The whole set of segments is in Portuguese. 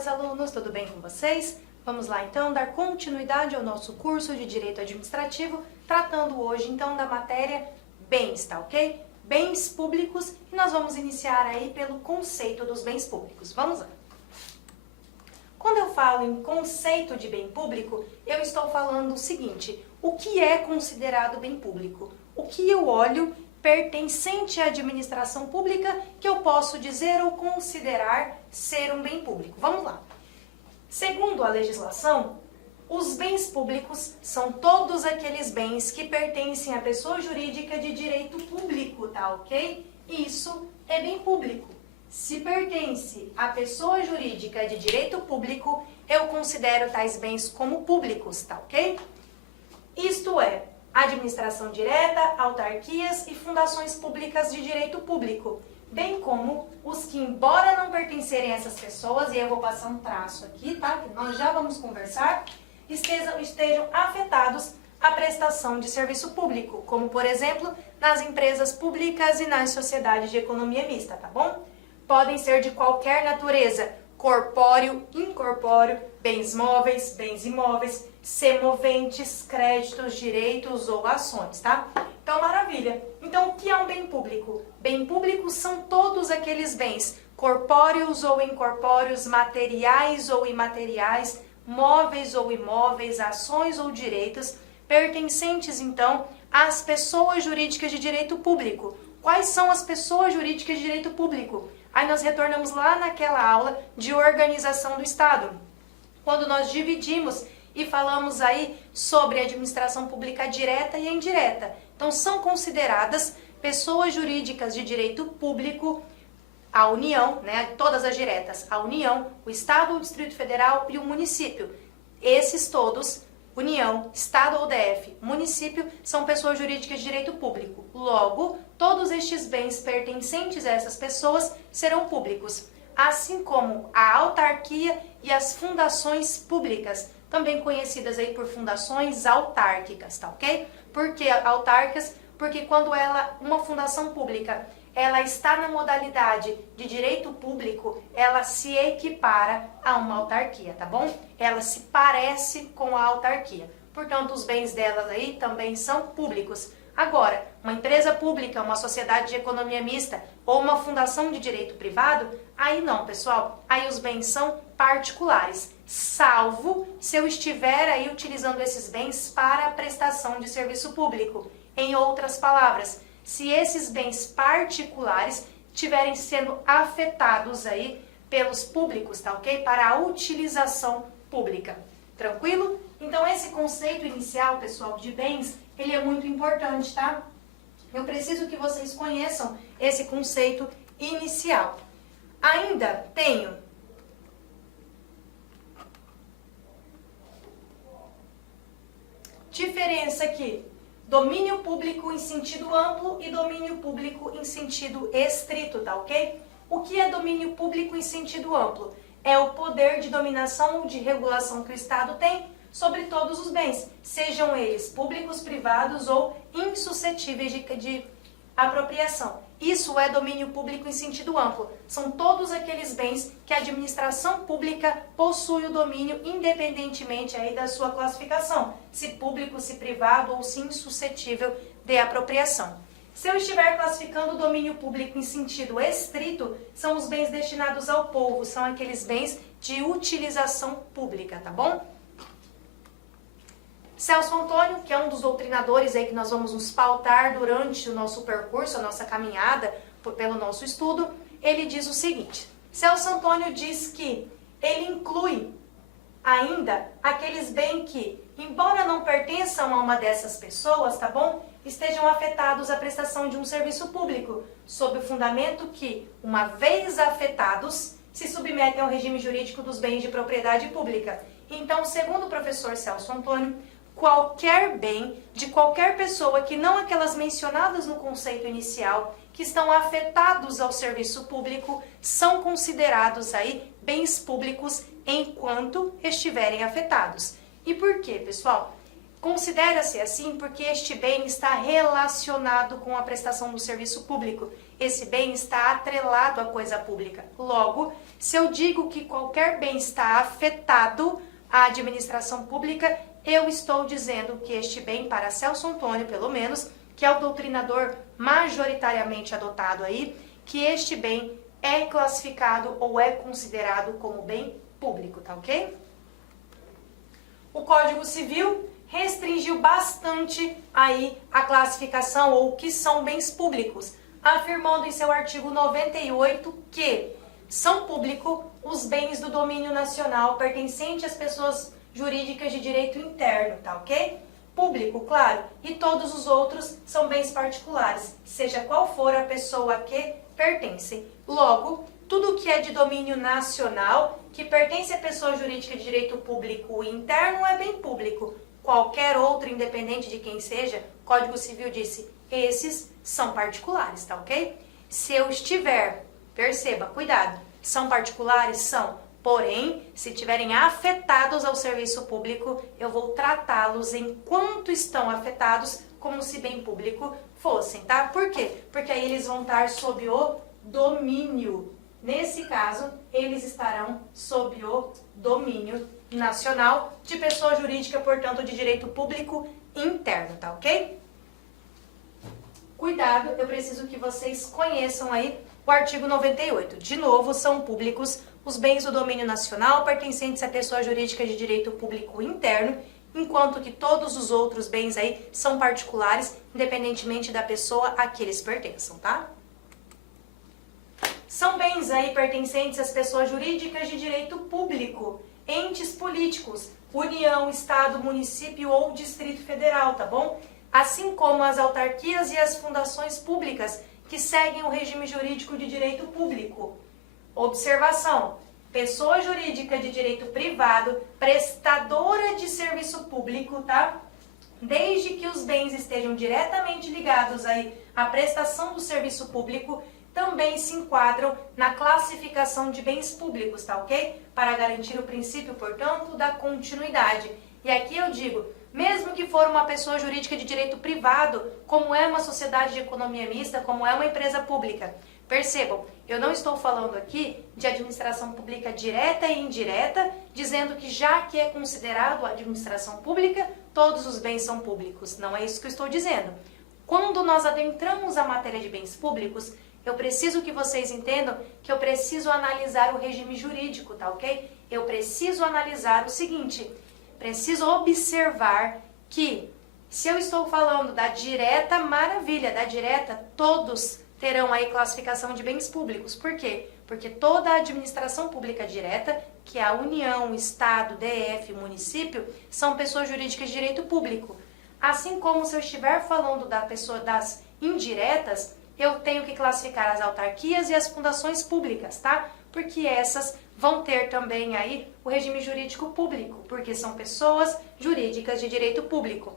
meus alunos, tudo bem com vocês? Vamos lá então dar continuidade ao nosso curso de Direito Administrativo, tratando hoje então da matéria bens, tá ok? Bens públicos, e nós vamos iniciar aí pelo conceito dos bens públicos. Vamos lá. Quando eu falo em conceito de bem público, eu estou falando o seguinte: o que é considerado bem público? O que eu olho pertencente à administração pública que eu posso dizer ou considerar ser um bem público? Vamos lá. Segundo a legislação, os bens públicos são todos aqueles bens que pertencem à pessoa jurídica de direito público, tá ok? Isso é bem público. Se pertence à pessoa jurídica de direito público, eu considero tais bens como públicos, tá ok? Isto é, administração direta, autarquias e fundações públicas de direito público, bem como os que, embora não pertencerem a essas pessoas, e eu vou passar um traço aqui, tá? Que nós já vamos conversar, estejam afetados à prestação de serviço público, como, por exemplo, nas empresas públicas e nas sociedades de economia mista, tá bom? Podem ser de qualquer natureza, corpóreo, incorpóreo, bens móveis, bens imóveis, semoventes, créditos, direitos ou ações, tá? Então, maravilha. Então, o que é um bem público? Bem público são todos aqueles bens, corpóreos ou incorpóreos, materiais ou imateriais, móveis ou imóveis, ações ou direitos, pertencentes, então, às pessoas jurídicas de direito público. Quais são as pessoas jurídicas de direito público? Aí nós retornamos lá naquela aula de organização do Estado, quando nós dividimos e falamos aí sobre administração pública direta e indireta. Então, são consideradas pessoas jurídicas de direito público a União, né, todas as diretas, a União, o Estado, o Distrito Federal e o município. Esses todos, União, Estado ou DF, município, são pessoas jurídicas de direito público. Logo, todos estes bens pertencentes a essas pessoas serão públicos, assim como a autarquia e as fundações públicas, também conhecidas aí por fundações autárquicas, tá ok? Por que autárquicas? Porque quando uma fundação pública, ela está na modalidade de direito público, ela se equipara a uma autarquia, tá bom? Ela se parece com a autarquia. Portanto, os bens delas aí também são públicos. Agora, uma empresa pública, uma sociedade de economia mista ou uma fundação de direito privado, aí não, pessoal. Aí os bens são particulares, salvo se eu estiver aí utilizando esses bens para a prestação de serviço público. Em outras palavras, se esses bens particulares estiverem sendo afetados aí pelos públicos, tá ok? Para a utilização pública. Tranquilo? Então, esse conceito inicial, pessoal, de bens, ele é muito importante, tá? Eu preciso que vocês conheçam esse conceito inicial. Ainda tenho diferença aqui. Domínio público em sentido amplo e domínio público em sentido estrito, tá ok? O que é domínio público em sentido amplo? É o poder de dominação ou de regulação que o Estado tem sobre todos os bens, sejam eles públicos, privados ou insuscetíveis de apropriação. Isso é domínio público em sentido amplo. São todos aqueles bens que a administração pública possui o domínio independentemente aí da sua classificação, se público, se privado ou se insuscetível de apropriação. Se eu estiver classificando o domínio público em sentido estrito, são os bens destinados ao povo, são aqueles bens de utilização pública, tá bom? Celso Antônio, que é um dos doutrinadores aí que nós vamos nos pautar durante o nosso percurso, a nossa caminhada pelo nosso estudo, ele diz o seguinte: Celso Antônio diz que ele inclui ainda aqueles bens que, embora não pertençam a uma dessas pessoas, tá bom? Estejam afetados à prestação de um serviço público, sob o fundamento que, uma vez afetados, se submetem ao regime jurídico dos bens de propriedade pública. Então, segundo o professor Celso Antônio, qualquer bem de qualquer pessoa que não aquelas mencionadas no conceito inicial, que estão afetados ao serviço público, são considerados aí bens públicos enquanto estiverem afetados. E por quê, pessoal? Considera-se assim porque este bem está relacionado com a prestação do serviço público. Esse bem está atrelado à coisa pública. Logo, Se eu digo que qualquer bem está afetado à administração pública, eu estou dizendo que este bem, para Celso Antônio, pelo menos, que é o doutrinador majoritariamente adotado aí, que este bem é classificado ou é considerado como bem público, tá ok? O Código Civil restringiu bastante aí a classificação ou o que são bens públicos, afirmando em seu artigo 98 que são públicos os bens do domínio nacional pertencentes às pessoas jurídicas de direito interno, tá ok? Público, claro, e todos os outros são bens particulares, seja qual for a pessoa a que pertence. Logo, tudo que é de domínio nacional, que pertence à pessoa jurídica de direito público interno, é bem público. Qualquer outro, independente de quem seja, Código Civil disse, esses são particulares, tá ok? Se eu estiver, perceba, cuidado, são particulares? São. Porém, se estiverem afetados ao serviço público, eu vou tratá-los enquanto estão afetados como se bem público fossem, tá? Por quê? Porque aí eles vão estar sob o domínio. Nesse caso, eles estarão sob o domínio nacional de pessoa jurídica, portanto, de direito público interno, tá ok? Cuidado, eu preciso que vocês conheçam aí o artigo 98. De novo, são públicos os bens do domínio nacional pertencentes à pessoa jurídica de direito público interno, enquanto que todos os outros bens aí são particulares, independentemente da pessoa a que eles pertençam, tá? São bens aí pertencentes às pessoas jurídicas de direito público, entes políticos, União, Estado, município ou Distrito Federal, tá bom? Assim como as autarquias e as fundações públicas que seguem o regime jurídico de direito público. Observação: pessoa jurídica de direito privado, prestadora de serviço público, tá? Desde que os bens estejam diretamente ligados aí à prestação do serviço público, também se enquadram na classificação de bens públicos, tá ok? Para garantir o princípio, portanto, da continuidade. E aqui eu digo, mesmo que for uma pessoa jurídica de direito privado, como é uma sociedade de economia mista, como é uma empresa pública. Percebam, eu não estou falando aqui de administração pública direta e indireta, dizendo que já que é considerado administração pública, todos os bens são públicos. Não é isso que eu estou dizendo. Quando nós adentramos a matéria de bens públicos, eu preciso que vocês entendam que eu preciso analisar o regime jurídico, tá ok? Eu preciso analisar o seguinte, preciso observar que se eu estou falando da direta, maravilha, da direta, todos terão aí classificação de bens públicos. Por quê? Porque toda a administração pública direta, que é a União, Estado, DF, município, são pessoas jurídicas de direito público. Assim como se eu estiver falando da pessoa das indiretas, eu tenho que classificar as autarquias e as fundações públicas, tá? Porque essas vão ter também aí o regime jurídico público, porque são pessoas jurídicas de direito público.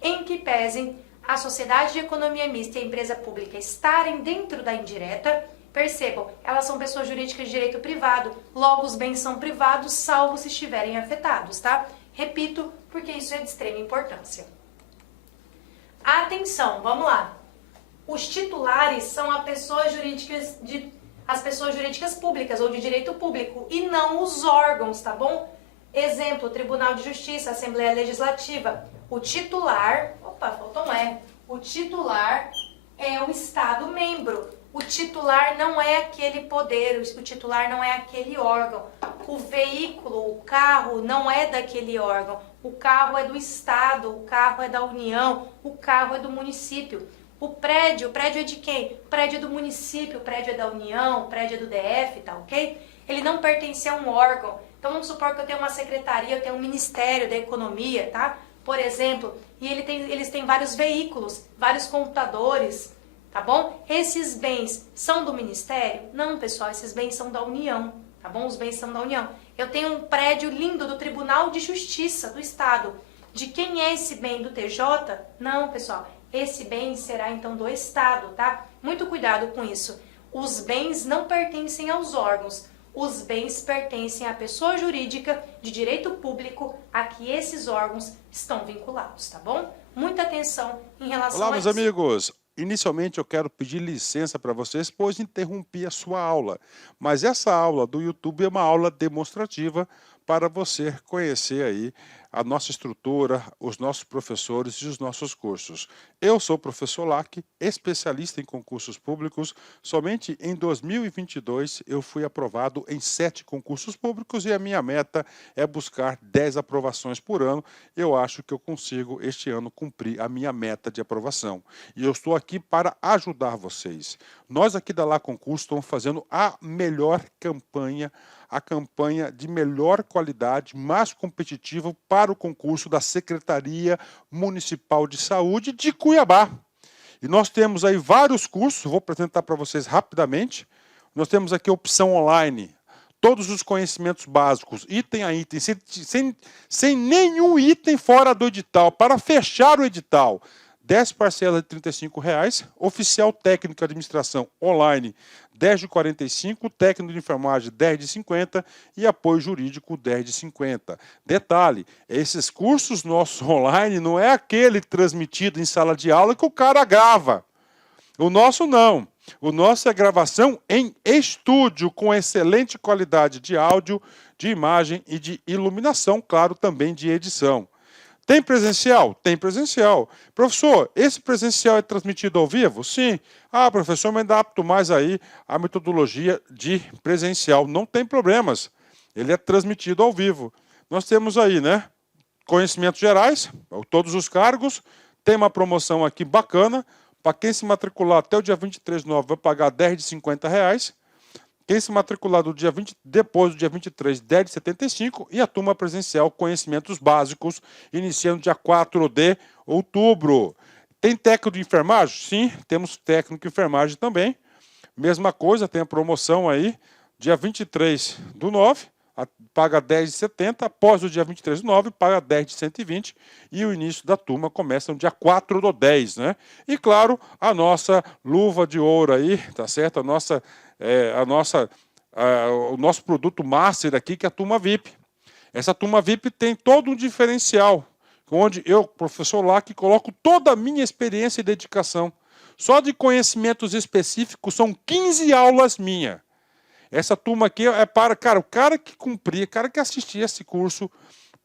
Em que pesem a sociedade de economia mista e a empresa pública estarem dentro da indireta, percebam, elas são pessoas jurídicas de direito privado, logo os bens são privados, salvo se estiverem afetados, tá? Repito, porque isso é de extrema importância. Atenção, vamos lá. Os titulares são as pessoas jurídicas públicas ou de direito público e não os órgãos, tá bom? Exemplo, Tribunal de Justiça, Assembleia Legislativa. O titular, faltou um R. O titular é o Estado membro. O titular não é aquele poder, o titular não é aquele órgão. O veículo, o carro, não é daquele órgão. O carro é do Estado, o carro é da União, o carro é do município. O prédio é de quem? O prédio é do município, o prédio é da União, o prédio é do DF, tá ok? Ele não pertence a um órgão. Então vamos supor que eu tenho uma secretaria, eu tenho um Ministério da Economia, tá? Por exemplo, e eles têm vários veículos, vários computadores, tá bom? Esses bens são do Ministério? Não, pessoal, esses bens são da União, tá bom? Os bens são da União. Eu tenho um prédio lindo do Tribunal de Justiça do Estado. De quem é esse bem? Do TJ? Não, pessoal. Esse bem será então do Estado, tá? Muito cuidado com isso. Os bens não pertencem aos órgãos. Os bens pertencem à pessoa jurídica de direito público a que esses órgãos estão vinculados, tá bom? Muita atenção em relação a isso. Olá, meus amigos. Inicialmente eu quero pedir licença para vocês, pois interrompi a sua aula. Mas essa aula do YouTube é uma aula demonstrativa para você conhecer aí a nossa estrutura, os nossos professores e os nossos cursos. Eu sou o professor Lac, especialista em concursos públicos. Somente em 2022 eu fui aprovado em 7 concursos públicos e a minha meta é buscar 10 aprovações por ano. Eu acho que eu consigo este ano cumprir a minha meta de aprovação. E eu estou aqui para ajudar vocês. Nós aqui da Lá Concurso estamos fazendo a melhor campanha, a campanha de melhor qualidade, mais competitiva para o concurso da Secretaria Municipal de Saúde de Cuiabá. E nós temos aí vários cursos, vou apresentar para vocês rapidamente. Nós temos aqui a opção online, todos os conhecimentos básicos, item a item, sem nenhum item fora do edital, para fechar o edital. 10 parcelas de R$ 35,00, oficial técnico de administração online 10 de 45, técnico de enfermagem 10 de 50 e apoio jurídico 10 de 50. Detalhe, esses cursos nossos online não é aquele transmitido em sala de aula que o cara grava. O nosso não. O nosso é gravação em estúdio, com excelente qualidade de áudio, de imagem e de iluminação, claro, também de edição. Tem presencial? Tem presencial. Professor, esse presencial é transmitido ao vivo? Sim. Ah, professor, me adapto mais aí à metodologia de presencial. Não tem problemas. Ele é transmitido ao vivo. Nós temos aí, né? Conhecimentos gerais, todos os cargos. Tem uma promoção aqui bacana. Para quem se matricular até o dia 23/9 vai pagar 10 de R$50. Quem se matricular depois do dia 23, 10 de 75, e a turma presencial Conhecimentos Básicos, iniciando dia 4 de outubro. Tem técnico de enfermagem? Sim, temos técnico de enfermagem também. Mesma coisa, tem a promoção aí, dia 23/9, paga 10 de 70, após o dia 23/9, paga 10 de 120, e o início da turma começa no dia 4/10, né? E claro, a nossa luva de ouro aí, tá certo? O nosso produto master aqui, que é a turma VIP. Essa turma VIP tem todo um diferencial, onde eu, professor Lac, coloco toda a minha experiência e dedicação. Só de conhecimentos específicos são 15 aulas minhas. Essa turma aqui é para, cara, o cara que cumprir, o cara que assistir esse curso,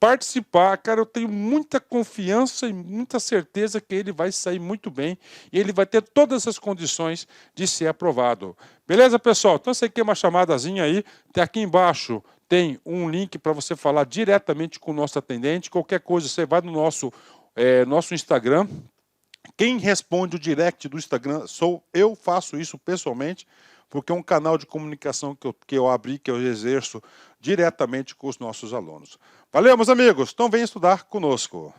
participar, cara, eu tenho muita confiança e muita certeza que ele vai sair muito bem e ele vai ter todas as condições de ser aprovado. Beleza, pessoal? Então, você quer uma chamadazinha aí, tem aqui embaixo, tem um link para você falar diretamente com o nosso atendente. Qualquer coisa, você vai no nosso Instagram. Quem responde o direct do Instagram sou eu, faço isso pessoalmente, porque é um canal de comunicação que eu abri, que eu exerço diretamente com os nossos alunos. Valeu, meus amigos. Então, venham estudar conosco.